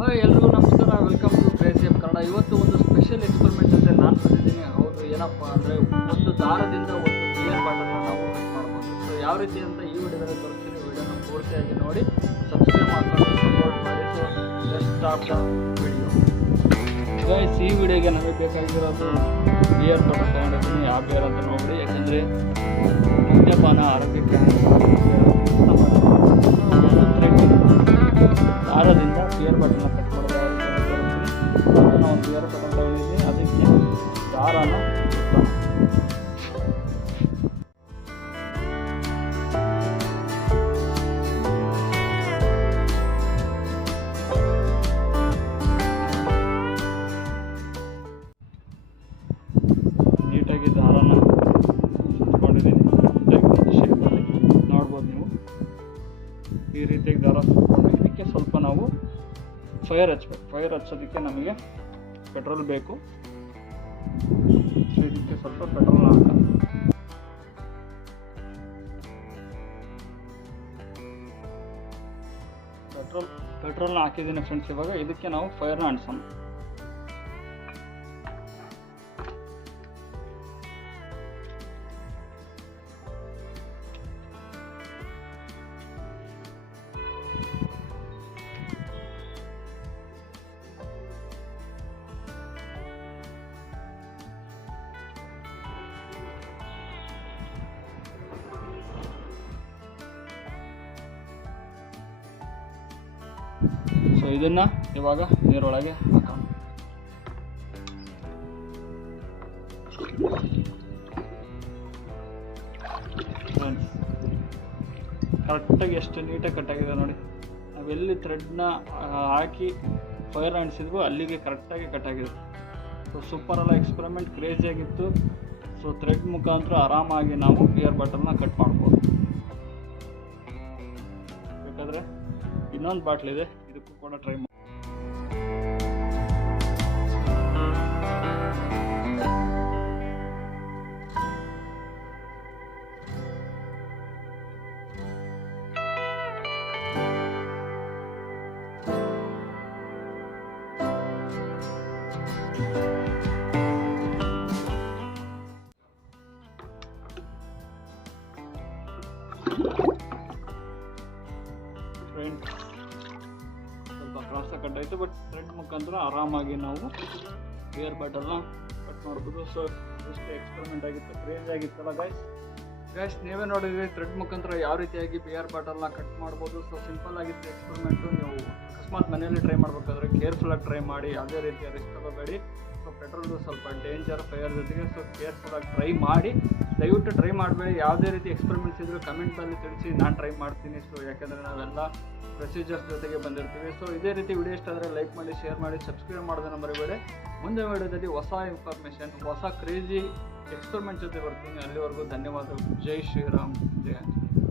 Hi ಎಲ್ರಿಗೂ ನಮಸ್ಕಾರ, welcome to crazy of Kannada. ಇವತ್ತು ಒಂದು ಸ್ಪೆಷಲ್ ಎಕ್ಸ್ಪೆರಿಮೆಂಟ್ ಜೊತೆ ನಾನು ಬಂದಿದ್ದೀನಿ. ಹೌದು, ಏನಪ್ಪ ಅಂದರೆ ಒಂದು ದಾರದಿಂದ ಒಂದು ಬಿಯರ್ ಬಾಟಲ್ನ ನಾವು ಕಟ್ ಮಾಡ್ಬೋದು. ಸೊ ಯಾವ ರೀತಿ ಅಂತ ಈ ವಿಡಿಯೋದಲ್ಲಿ ತೋರಿಸ್ತೀನಿ. ವಿಡಿಯೋನ ಪೂರ್ತಿಯಾಗಿ ನೋಡಿ, ಸಬ್ಸ್ಕ್ರೈಬ್ ಮಾಡ್ಕೊಂಡು ಸಪೋರ್ಟ್ ಮಾಡಿ. So let's start the video. Guys, ಈ ವಿಡಿಯೋಗೆ ನಮಗೆ ಬೇಕಾಗಿರೋದು ಬಿಯರ್ ಬಾಟಲ್ ತೊಗೊಂಡಿದ್ದೀನಿ. ಯಾವ ಬಿಯರ್ ಅಂತ ನೋಡಿ, ಯಾಕೆಂದರೆ ಮದ್ಯಪಾನ ಆರೋಗ್ಯಕ್ಕೆ ದಾರದಿಂದ ಬಿಯರ್ ಬಾಟಲ್ನ ಕಟ್ ಮಾಡೋದು ನಾನು ಒಂದು ಬಿಯರ್ ಬಾಟಲ್ ತಗೊಂಡಿದ್ದೀನಿ. ಅದಕ್ಕೆ ದಾರನ ನೀಟಾಗಿ ದಾರನ ಸುತ್ಕೊಂಡಿದ್ದೀನಿ. ಶೇಪಲ್ಲಿ ನೋಡ್ಬೋದು ನೀವು. ಈ ರೀತಿಯಾಗಿ ದಾರ ಸುತ್ಕೊಂಡು ಇದಕ್ಕೆ ಸ್ವಲ್ಪ ನಾವು ಫೈರ್ ಹಚ್ಬೇಕು. ಫೈರ್ ಹಚ್ಚೋದಕ್ಕೆ ನಮಗೆ ಪೆಟ್ರೋಲ್ ಬೇಕು. ಸೊ ಇದಕ್ಕೆ ಸ್ವಲ್ಪ ಪೆಟ್ರೋಲ್ನ ಪೆಟ್ರೋಲ್ನ ಹಾಕಿದ್ದೀನಿ ಫ್ರೆಂಡ್ಸ್. ಇವಾಗ ಇದಕ್ಕೆ ನಾವು ಫೈರ್ನ ಅಂಟಿಸೋಣ. ಸೊ ಇದನ್ನು ಇವಾಗ ನೀರೊಳಗೆ ಹಾಕೋಣ. ಕರೆಕ್ಟಾಗಿ ಎಷ್ಟು ನೀಟಾಗಿ ಕಟ್ಟಾಗಿದೆ ನೋಡಿ. ನಾವೆಲ್ಲಿ ಥ್ರೆಡ್ನ ಹಾಕಿ ಫೈರ್ ಅಂಟಿಸಿದ್ವು ಅಲ್ಲಿಗೆ ಕರೆಕ್ಟಾಗಿ ಕಟ್ಟಾಗಿದೆ. ಸೊ ಸೂಪರಲ್ಲ, ಎಕ್ಸ್ಪೆರಿಮೆಂಟ್ ಕ್ರೇಜಿಯಾಗಿತ್ತು. ಸೊ ಥ್ರೆಡ್ ಮುಖಾಂತರ ಆರಾಮಾಗಿ ನಾವು ಬಿಯರ್ ಬಾಟಲ್ನ ಕಟ್ ಮಾಡ್ಬೋದು. ಬೇಕಾದರೆ ಇನ್ನೊಂದು ಬಾಟ್ಲಿದೆ, ಇದಕ್ಕೂ ಕೂಡ ಟ್ರೈ ಮಾಡಿ. ಸ್ವಲ್ಪ ಕ್ರಾಸ ಕಟ್ಟಾಯಿತು, ಬಟ್ ಥ್ರೆಡ್ ಮುಖಾಂತರ ಆರಾಮಾಗಿ ನಾವು ಬಿಯರ್ ಬಾಟಲ್ನ ಕಟ್ ಮಾಡ್ಬೋದು. ಸೊ ಇಷ್ಟೇ ಎಕ್ಸ್ಪೆರಿಮೆಂಟ್ ಆಗಿತ್ತು, ಕ್ರೇಜ್ ಆಗಿತ್ತಲ್ಲ ಗೈಸ್. ನೀವೇ ನೋಡಿದ್ರಿ ಥ್ರೆಡ್ ಮುಖಾಂತರ ಯಾವ ರೀತಿಯಾಗಿ ಬಿಯರ್ ಬಾಟಲ್ನ ಕಟ್ ಮಾಡ್ಬೋದು. ಸೊ ಸಿಂಪಲ್ ಆಗಿತ್ತು ಎಕ್ಸ್ಪೆರಿಮೆಂಟು. ನೀವು ಅಕಸ್ಮಾತ್ ಮನೆಯಲ್ಲಿ ಟ್ರೈ ಮಾಡಬೇಕಾದ್ರೆ ಕೇರ್ಫುಲ್ಲಾಗಿ ಟ್ರೈ ಮಾಡಿ, ಯಾವುದೇ ರೀತಿಯ ರಿಸ್ಕ್ ತಗೋಬೇಡಿ. ಸೊ ಪೆಟ್ರೋಲ್ದು ಸ್ವಲ್ಪ ಡೇಂಜರ್ ಫೈರ್ ಜೊತೆಗೆ. ಸೊ ಕೇರ್ಫುಲ್ಲಾಗಿ ಟ್ರೈ ಮಾಡಿ, ದಯವಿಟ್ಟು ಟ್ರೈ ಮಾಡಬೇಡಿ. ಯಾವುದೇ ರೀತಿ ಎಕ್ಸ್ಪೆರಿಮೆಂಟ್ಸ್ ಇದ್ದರೂ ಕಮೆಂಟಲ್ಲಿ ತಿಳಿಸಿ, ನಾನು ಟ್ರೈ ಮಾಡ್ತೀನಿ. ಸೊ ಯಾಕೆಂದರೆ ನಾವೆಲ್ಲ ಪ್ರೊಸೀಜರ್ಸ್ ಜೊತೆಗೆ ಬಂದಿರ್ತೀವಿ. ಸೊ ಇದೇ ರೀತಿ ವಿಡಿಯೋ ಇಷ್ಟ ಆದರೆ ಲೈಕ್ ಮಾಡಿ, ಶೇರ್ ಮಾಡಿ, ಸಬ್ಸ್ಕ್ರೈಬ್ ಮಾಡೋದನ್ನು ಮರಿಬೇಡಿ. ಮುಂದೆ ವಿಡಿಯೋದಲ್ಲಿ ಹೊಸ ಇನ್ಫಾರ್ಮೇಷನ್, ಹೊಸ ಕ್ರೇಜಿ ಎಕ್ಸ್ಪೆರಿಮೆಂಟ್ ಜೊತೆ ಬರ್ತೀನಿ. ಅಲ್ಲಿವರೆಗೂ ಧನ್ಯವಾದಗಳು. ಜೈ ಶ್ರೀರಾಮ್, ಜೈ ಆಂಜನೇಯ.